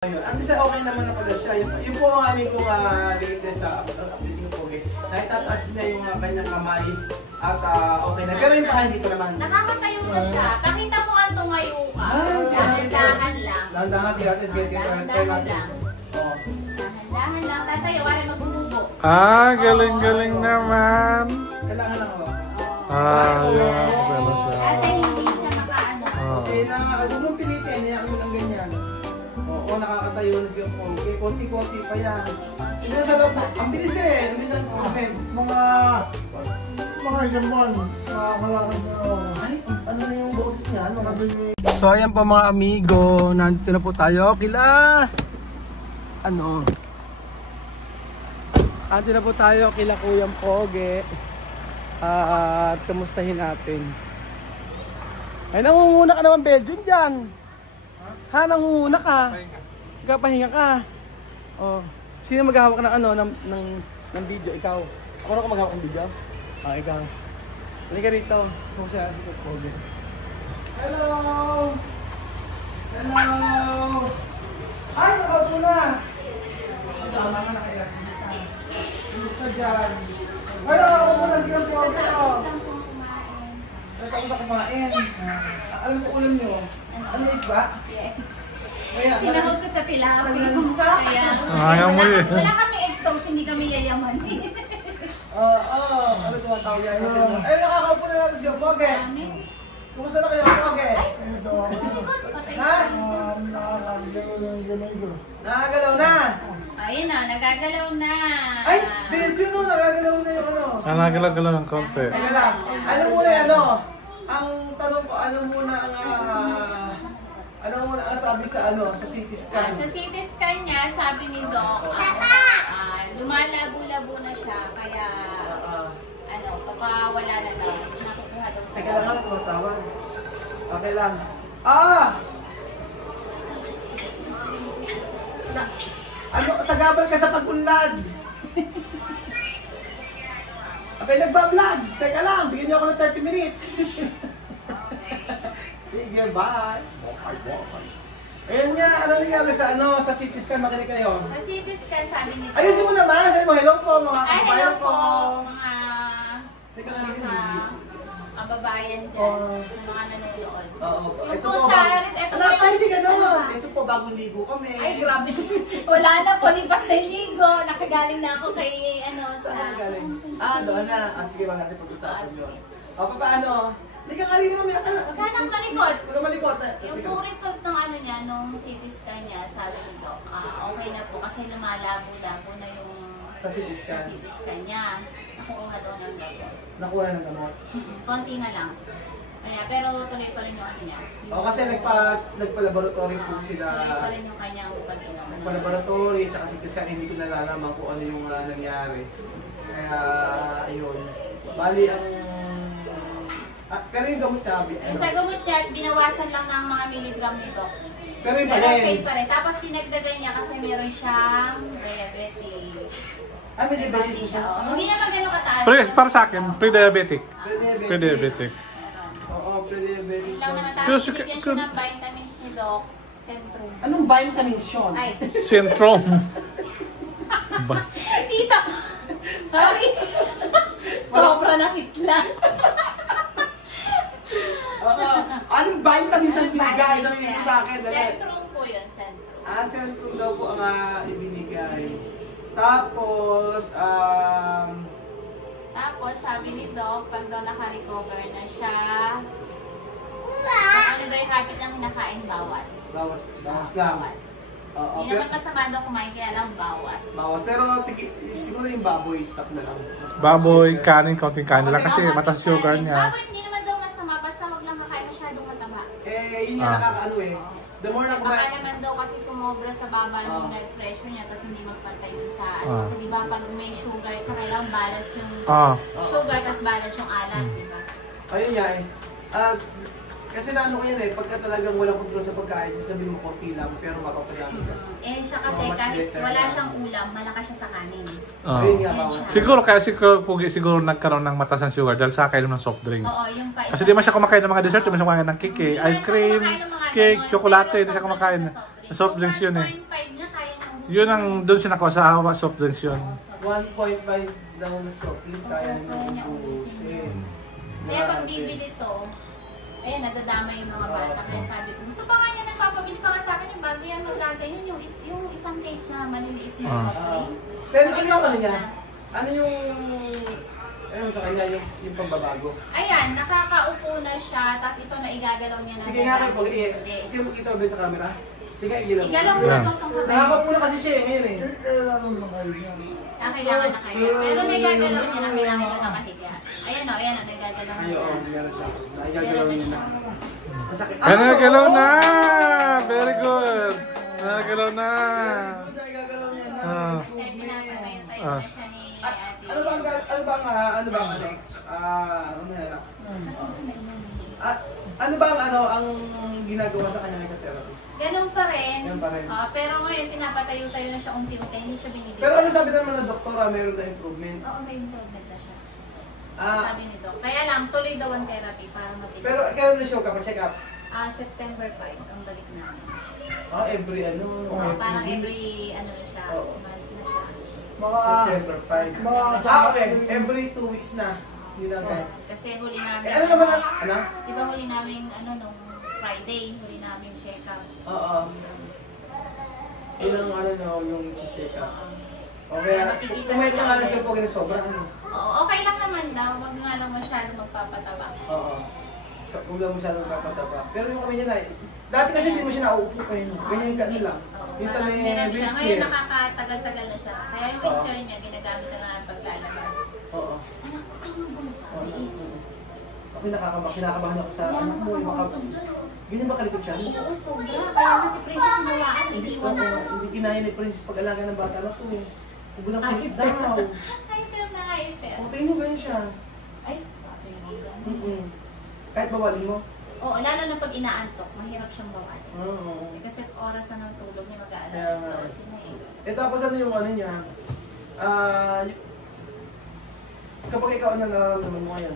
Ayun. Ang isa okay naman na pala siya. Yung po ang aming kong latest sa updating po. Naitataas niya yung kanyang kamay at okay na. Pero yung paa hindi pa naman. Nakakatayo na siya. Pakita mo nga tumayo ka. Dahan-dahan lang. Dahan-dahan natin. Dahan-dahan lang. Oo. Dahan-dahan lang. Tatayo. Wala magbumubo. Galing-galing naman. Kailangan lang ako. Yan. Pala siya. Ate, hindi siya makaano. Okay na. Huwag mong pilitin. Hayaan mo lang ganyan. Oo, nakakatayo na siya po. Okay, konti-konti pa yan. Sige sa loob. Ang bilis eh. Ang bilis ang comment. Mga isang buwan, nakakalakad na ako. Ay, ano na yung boses niya? Ano? Nabili. So ayan po mga amigo, nandito na po tayo kila nandito na po tayo kila Kuyang Poge at kamustahin natin. Ay, nangunguna ka naman Belgium dyan. Ha, nangunguna ka? Nagpapahinga ka. Oh, sino maghahawak ng ng video? Ikaw? Ako na ka maghahawak ng video? Ikaw. Halika rito. Kung siya si Poge. Hello! Hello! Ay, nakaupo na! Tama ka na kaya. Kumusta dyan? Ay, nakaupo na siya po. Nakaupo na kumain. Alam mo ulam nyo? Ano yung isba? Yes. Kaya, Sinahog ko sa Philippines. Malansa? Kaya, Ayaw mo eh. wala kami extos, hindi kami yayaman. Ano tumatawag yan? Ay, nakakaupo na natin siya. Poge! Kumusta na kayo, Poge? Ito ako. Ha? Nakakagalaw ko. Nakagalaw na! Ayun na, nagagalaw na. Ay, debut no, nakagalaw na yung ano. Nagalaw-galaw ng konti. Teka lang, ano muna yung ano? Ang tanong ko, ano muna ang sabi sa sa CT scan? Sa CT scan niya, sabi ni Doc, lumalabo-labo na siya, kaya papawala na daw. Nakukuha daw sa Teka lang, tumatawag. Okay lang. Sagabal ka sa pag-unlad. Abay, nagbablog. Teka lang, bigyan niyo ako ng 30 minutes. Sige, bye. Ayun nga, ano nangyari sa sa CT scan, makinig kayo. Sa CT scan, sabi ni Doc. Ayusin mo naman, sabi mo, hello po mga Hello kabayan po, Teka lang, mga kababayan dyan, mga nanonood. Oo. Yung po sa Aris, ito po yung... Hindi gano'n. Ito po, bagong ligo kami. Ay, grabe. Wala na po, lipas na ligo. Nakagaling na ako kay, sa... Saan ka galing? Doon na. Sige, wag natin pag-usapan yun. Paano? Hindi ka rin naman. Huwag ka nang malikot. Huwag ka malikot. Yung pong result ng niya, nung CT scan niya, sabi nito, okay na po kasi lumalabo-labo na yung Sa CT scan? Sa CT scan niya. Nakukuha daw ng gamot. Nakuha na ng gamot? Konti na lang. Kaya, pero tuloy pa rin yung niya. Kasi nagpa-laboratory po sila. Tuloy pa rin yung kanyang pag-inom. Nagpa-laboratory, tsaka CT scan, hindi ko nalalaman kung ano yung nangyari. Kaya, ayun. Bali, pero yung gamot niya, Sa gamot niya, binawasan lang ng mga milligram nito. Pero yung Pero okay pa pa rin. Tapos pinagdagan niya kasi meron siyang diabetes. may diabetes siya. siya. Hindi naman gano'ng kataas. Para sa akin, pre-diabetic. Pre-diabetic. Pre-diabetic. Oo, pre-diabetic. Hindi lang naman. Pero Tapos binigyan siya ng vitamins ni Doc Centrum. Anong vitamins yun? Ay. Syndrome. Tita! Sorry! Sobra ng isla. Anong vitamins ang binigay? Sabi niyo sa akin. Centrum po yun, Centrum. Centrum daw po ang ibinigay. Tapos, Tapos sabi ni Doc, pag daw naka-recover na siya, ano daw yung habit ng kinakain, bawas. bawas lang. Bawas. Oo, Hindi naman masama daw kumain, kaya lang bawas. bawas. Pero siguro yung baboy, stop na lang. Baboy, kanin, konting kanin lang kasi Oo, mataas sugar kanin. niya. Baboy, hindi naman daw masama, basta wag lang kakain masyadong mataba. Yun yung nakakaano eh. The more na Baka kumain. naman daw kasi sumobra sa baba ng blood pressure niya, tapos hindi magpantay dun sa Kasi di ba pag may sugar, kailangan balance yung sugar, tapos balance yung alat, di ba? Ayun nga eh. Kasi naano ko yan eh, pagka talagang walang kontrol sa pagkain, sasabihin mo konti lang, pero mapapadami ka. Siya kasi kahit wala siyang ulam, malakas siya sa kanin. Ayun nga, Yun bawal. Siguro siguro nagkaroon ng mataas ng sugar dahil sa kainom ng soft drinks. Oo, yung pa. Kasi di man siya kumakain ng mga dessert, di man siya kumakain ng cake, ice cream, cake, chocolate, hindi siya kumakain. Soft drinks yun eh. 1.5 nga kaya na. Yun ang doon siya nakuha sa soft drinks yun. 1.5 daw na soft drinks, kaya niya ubusin. Kaya pag bibili to, ayan, nadadama yung mga bata. Kaya sabi ko, gusto pa nga niya nagpapabili pa nga sa akin yung bago yan magkagayon yung isang case na maliliit na soft drinks. Pero ano yung ano niya? Ano yung sa kanya yung pambabago? Ayan, nakakaupo na siya, tapos ito na igagalaw niya na. Sige nga kayo, sige mo kita ba sa camera? Sige, igalaw. Igalaw mo na ito itong kamay. Nakakaupo na kasi siya ngayon eh. Kailangan mo kayo yan. Kailangan na kayo. Pero nagagalaw niya na kailangan niya nakahiga. Ayan o, nagagalaw niya. Ayun, meron siya. Naigagalaw niya na. Masakit. Nagalaw na! Very good! Nagalaw na! Nagagalaw niya na. Kasi pinapatayo tayo na siya ni Ate. Ano ba ang ginagawa sa kanya sa therapy? Ganun pa rin. Ganun pa rin. Pero ngayon, pinapatayo-tayo na siya unti-unti. Hindi siya binibigay. Pero ano sabi naman ng doktora, meron na improvement? Oo, may improvement na siya. Ah, Sabi ni Doc. Kaya lang, tuloy daw ang therapy para mabilis. pero kailan na siya pa-check up? September 5, ang balik namin. Every ano? Parang every, ano na siya, Oo. month na siya. September 5. Okay. Every 2 weeks na. Hindi na ba? Kasi huli namin, Ano naman ang, ano? di ba huli namin, nung Friday, huli namin check-up. Oo. Yun ang ano no, yung check up. Okay. Kung may pangalan siya po, ganun sobra ano? Oo, okay lang naman daw. Wag nga lang masyado magpapatawa. Oo. Kung lang masyadong kapataba. Pero yung kami niya na, dati kasi hindi mo siya nauupo kayo. Ganyan ka nila. Yung sa may Hirap siya. Ngayon wheelchair. nakakatagal-tagal na siya. Kaya yung wheelchair niya, ginagamit na nga paglalabas. Oo. Ako kinakabahan ako sa anak mo. Ganyan ba kalikot siya? Oo, sobra. Kaya nga si Princess Nawaan, iniwan na. Hindi kinaya ni Princess pag-alaga ng bata na ito eh. Huwag lang kulit daw. Hyper na hyper. Okay mo ganyan siya. Ay, sabi mo. Kahit bawalin mo. Oo, lalo na pag inaantok, mahirap siyang bawalin. Oo. Kasi oras na ng tulog niya Kaya mag-aalas nga. 12 na eh. Eh tapos ano yung ano niya? Kapag ikaw na nararamdaman mo ngayon?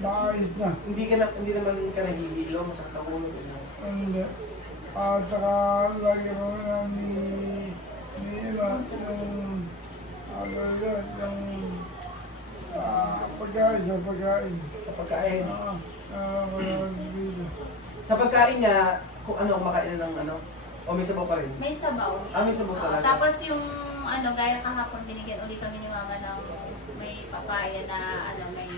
Maayos na. Hindi naman ka nahihilo, masakit ang ulo. Hindi. At saka lagi ko na ni Ila yung pagkain sa pagkain. Sa pagkain. Dito. Sa pagkain niya, kung ano kumakain na ng ano? O may sabaw pa rin? May sabaw. May sabaw talaga. Tapos yung gaya kahapon, binigyan ulit kami ni Mama ng may papaya na may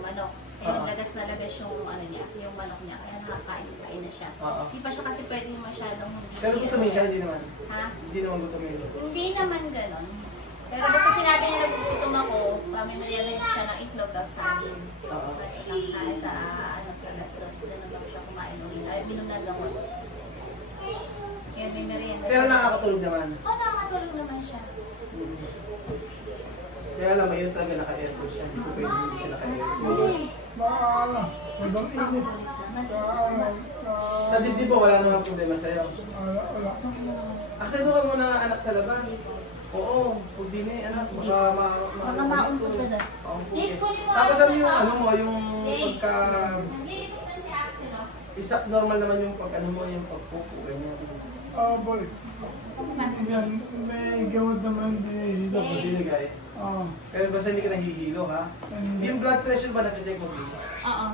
manok. Ayun, lagas na lagas yung niya, yung manok niya. Kaya nakakain na siya. Hindi pa siya kasi pwedeng masyadong hindi. Pero gutumin siya, hindi naman. Ha? Hindi naman gutumin. Hindi naman ganon. Pero basta sinabi niya nagugutom ako, may manilalay siya ng itlog daw sa akin. Basta lang sa alas 2, ganun lang siya kumain ulit. Ay, binom na gamot. Yan, may merienda. Pero nakakatulog naman. Oo, nakakatulog naman siya. Kaya alam mo, yun talaga naka-aircon siya. Hindi ko pwede hindi siya naka-aircon. Madang init. Sa dibdib mo, wala namang problema sa'yo. Wala. Asan mo muna ang anak sa labas? Oo, pag di na anak, Baka maumpog ka doon. Tapos ano yung ano mo, yung pagka... Naglilipot na si Axel, no? Isa, normal naman yung pag ano mo, yung pagpupo, ganyan. Boy. Yan, may gamot naman din dito. Pag binigay. Pero basta hindi ka nahihilo, ha? Yung blood pressure ba na-check mo dito? Oo.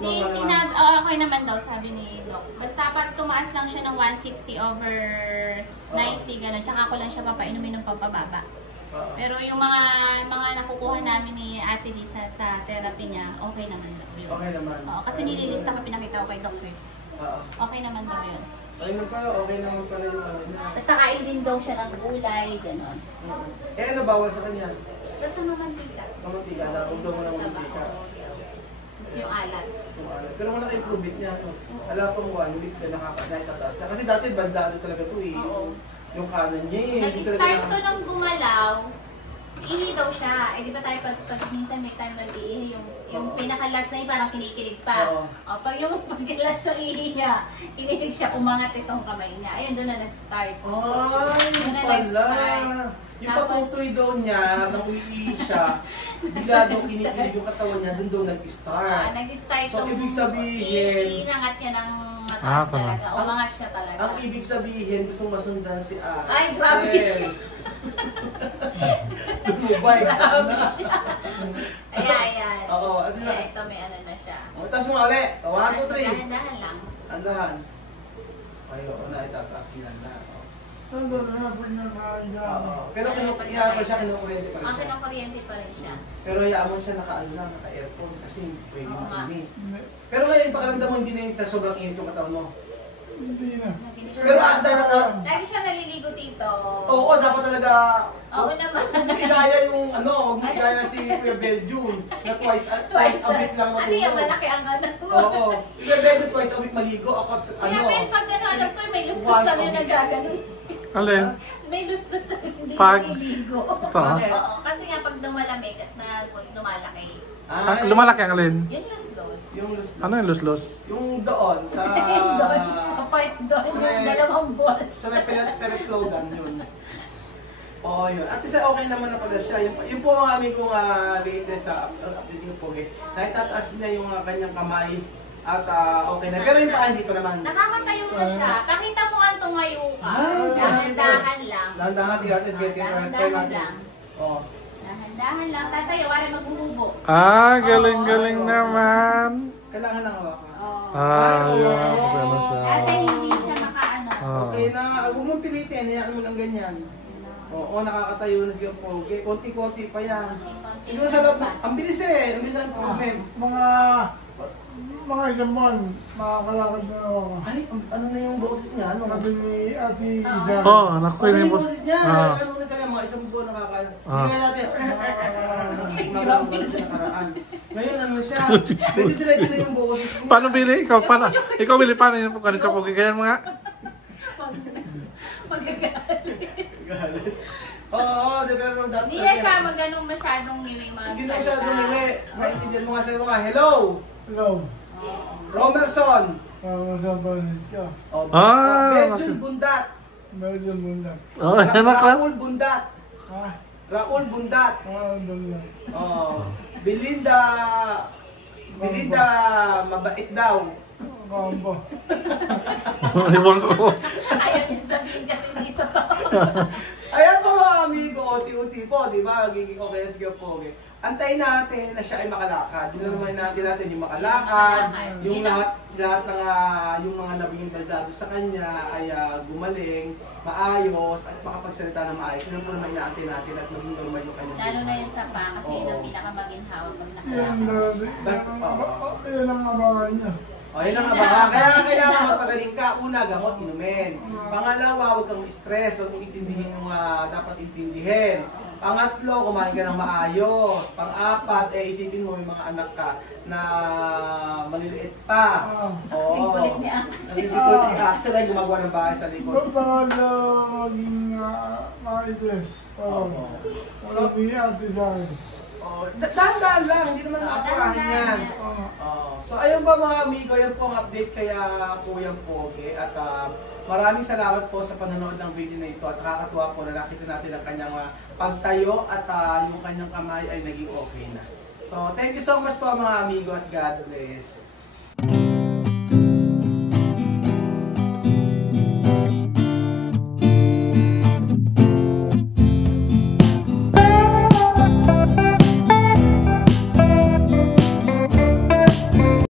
Normal naman. Okay naman daw, sabi ni Doc. Basta pag tumaas lang siya ng 160/90, gano'n, tsaka ako lang siya papainumin ng pampababa. Pero yung mga nakukuha namin ni Ate Lisa sa therapy niya, okay naman daw yun. Okay naman. Oo, kasi nililista ko, pinakita ko kay Doc. Oo. Okay naman daw yun. Ayun pala, okay naman pala yung ano niya. Basta kain din daw siya ng gulay, gano'n. Eh ano bawal sa kanya? Basta mamantika. Mamantika, huwag daw mo na mamantika. Kasi yung alat. Pero malaki improvement niya. Alam ko mo, 1 week na nakakataas ka. Kasi dati bandado talaga ito eh. Oo. Yung kanan niya eh. Nag-start ko ng gumalaw Ihi daw siya. Eh, di ba tayo pag minsan may time mag-iihi, yung pinakalas na yun, parang kinikilig pa. Oo. O, pag yung pagkalas ng ihi niya, kinilig siya, umangat itong kamay niya. Ayun, doon na nag-start. Ay, Doon yun na pala. nag-start. Yung Tapos- patutoy daw niya, nang umiihi siya, bigla daw kinikilig yung katawan niya, doon daw nag-start. Nag-start So, ibig sabihin- iinangat niya ng Ah, mataas tama. talaga. Umangat siya talaga. Ang ibig sabihin, gustong masundan si Axel. Ay, grabe siya. Lumubay ka Grabe na. siya. Ayan. Oo, ano na? Kaya ito may ano na siya. Tapos mo ulit. 1, 2, 3. Dahan-dahan lang. Andahan. Ay, oo na, itataas niya na. Nandun na pag nakain na ako. Oo. Pero kaya pa siya, kinukuryente pa rin Ang siya. kinukuryente pa rin siya. Pero hayaan mo siya naka-ano lang, naka-aircon kasi pwede Oo nga. mainit. Hindi. Pero ngayon, pakiramdam mo hindi na yung sobrang init yung katawan mo. Hindi na. Nakinig Pero siya. dapat Lagi siya naliligo dito. oo, dapat talaga Oo naman. huwag mo igaya yung ano, huwag mo igaya si Kuya Belgium na twice a week lang Ano yung matulog. malaki ang ano? Oo. Si Kuya Belgium twice a week maligo. Ako, Kaya ano, Ben, pag gano'n, alam ko may lustos once na a yung week. nagaganon. Alin? May lustos na hindi Pag- naliligo. Ito ah. Bakit? Oo, kasi nga pag dumalamig at lumalaki. Ah, lumalaki ang alin? Yung luslos. Yung Ano yung luslos? yung doon sa Yung doon, sa part doon, sa yung may- dalawang balls. sa may pelet logan yun. Oo, yun. At isa okay naman na pala siya. Yung po ang aming kong latest sa update ko po. Nakitataas niya yung kanyang kamay at okay na. Pero yung paa hindi pa naman. Nakakatayo na siya. Pakita mo ang tumayo ka. Ay, Dahan-dahan lang. Dahan-dahan natin. Dahan-dahan lang. Oo. Dahan-dahan lang. Tatayo, wala magbububo. Ah, galing-galing naman. Kailangan lang hawakan. Oo. Ah, Ay, yan. oo. Ano siya? Dati hindi siya makaano. Ah. Okay na. Huwag mong pilitin. Hayaan mo lang ganyan. Oo, nakakatayo na siya po. Okay, konti-konti pa yan. Siguro sa loob, ang bilis eh. Ang bilis ang improvement. Mga isang buwan, makakalakad na ako. Ay, ano na yung boses niya? Ano? Sabi ni Ate Isa. Oh, anak ko Ano yun yung yung... boses niya? Ah. Ano na talaga, mga isang buwan nakakala. Ah. Kaya natin, magagawa siya nakaraan. Ngayon ano siya, pwede diretso na yung boses niya. Paano bili? Ikaw, paano? Ikaw bili, paano yun? Kung ka po, kaya mga... Magagalit. Oo, di pero dati. Hindi na siya magganong masyadong ngiwi mga Hindi na siya dumiwi. Naintindihan mo nga sa'yo mga, hello! Hello. Romerson! San Francisco. Oh, Ah, Belgium Bundat! Medyo muna. Oh, anak ka. Raul Bundat! Ha? Raul Bundat! Doon. Oh, Belinda mabait daw. Kampo. Iwan ko. Ayaw niya sabihin kasi dito to. Ayan po mga amigo, OT-OT po, di ba? Magiging okay na siya po. Okay. Antayin natin na siya ay makalakad. Yun na naman natin yung makalakad, yung lahat ng yung mga nabing baldado sa kanya ay gumaling, maayos, at makapagsalita ng maayos. Yun po naman inaantay natin at maging normal yung kanya. Lalo na yung sapa kasi yun ang Oo. pinakamaginhawa pag Yan nakalakad. Basta, yan ang abangan niya. O, yun ang abang. Kaya kailangan magpagaling ka. Una, gamot, inumin. Pangalawa, huwag kang stress. Huwag mong intindihin yung dapat intindihin. Pangatlo, kumain ka ng maayos. Pang-apat, isipin mo yung mga anak ka na maliliit pa. Singkulit ni Axel. Nasisikulit ni Axel ay gumagawa ng bahay sa likod. Bawal maging maitres. Oo. Wala ni Ate sa akin. Dahan-dahan lang, hindi naman nakapurahan yan. So ayun ba mga amigo, yan po ang update kaya Kuya Pogi. At maraming salamat po sa panonood ng video na ito. At nakakatuwa po na nakita natin ang kanyang pagtayo at yung kanyang kamay ay naging okay na. So thank you so much po mga amigo at God bless.